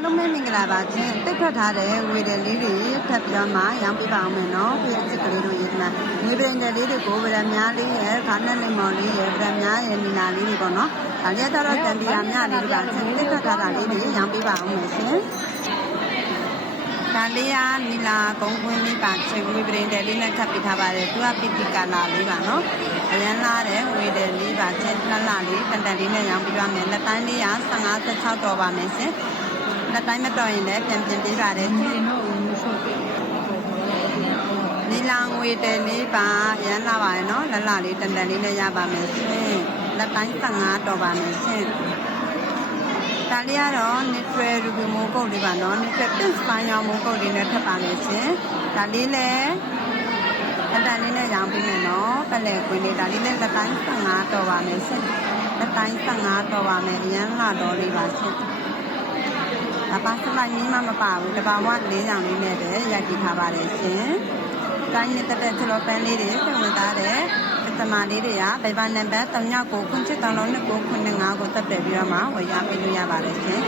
အားလုံးပဲမင်္ဂလာပါရှင်တိတ်ထွက်ထားတဲ့ငွေတယ်လေးတွေထပ်ပြီးတော့မှရောင်းပေးပါအောင်မယ်နော်ပြည့်စစ်ကလေးတို့ရေးမှာငွေပရင်တယ်လေးတွေကိုဗရမများလေးရဲ့ခါနဲ့လိမ္မော်လေးရဲ့ဗရမများရဲ့နီလာလေးတွေပေါ့နော်ဒါလေးကတော့တန်တီယာမြလေးတွေကရှင်တိတ်ထွက်ထားတာလေးတွေရောင်းပေးပါအောင်မယ်ရှင်ဒါလေးကနီလာကုန်းကွင်းလေးပါချေငွေပရင်တယ်လေးနဲ့ထပ်ပေးထားပါတယ်သူကပီပီကာလာလေးပါနော်အရန်လာတဲ့ငွေတယ်လေးပါချက်လှလှလေးတန်တန်လေးနဲ့ရောင်းပေးပါမယ်လက်တိုင်းလေးက15 16တော်ပါမယ်ရှင်လက်တိုင်းမတော်ရင်လည်းပြန်ပြင်ပေးပါတယ်နီလာငွေတယ်လေးပါရမ်းလာပါရနော်လှလှလေးတန်တန်လေးနဲ့ရပါမယ်ရှင်လက်တိုင်း15တော်ပါမယ်ရှင်ဒါလေးကတော့ neutral ruby မိုးကုတ်လေးပါနော် neutral pink spine ရောင်မိုးကုတ်လေးနဲ့ထပ်ပါမယ်ရှင်ဒါလေးလည်းလက်တိုင်းလေးနဲ့ရောင်းပေးမယ်နော်ပလဲကွင်းလေးဒါလေးလည်းလက်တိုင်း15တော်ပါမယ်ရှင်လက်တိုင်း15တော်ပါမယ်အရမ်းလာတော်လေးပါရှင်ဒါပါစလိုက်နီးမှမပါဘူးတဘာဝ၄ရောင်လေးနဲ့ပဲရိုက်ကြည့်ထားပါတယ်ရှင်တိုင်းနဲ့တက်ချလောပန်းလေးတွေဆက်ဝင်သားတဲ့သမားလေးတွေကဗိုင်ဘာနံပါတ်3969 2995ကိုတက်ပြပြီးတော့မှဝယ်ရပေးလို့ရပါတယ်ရှင်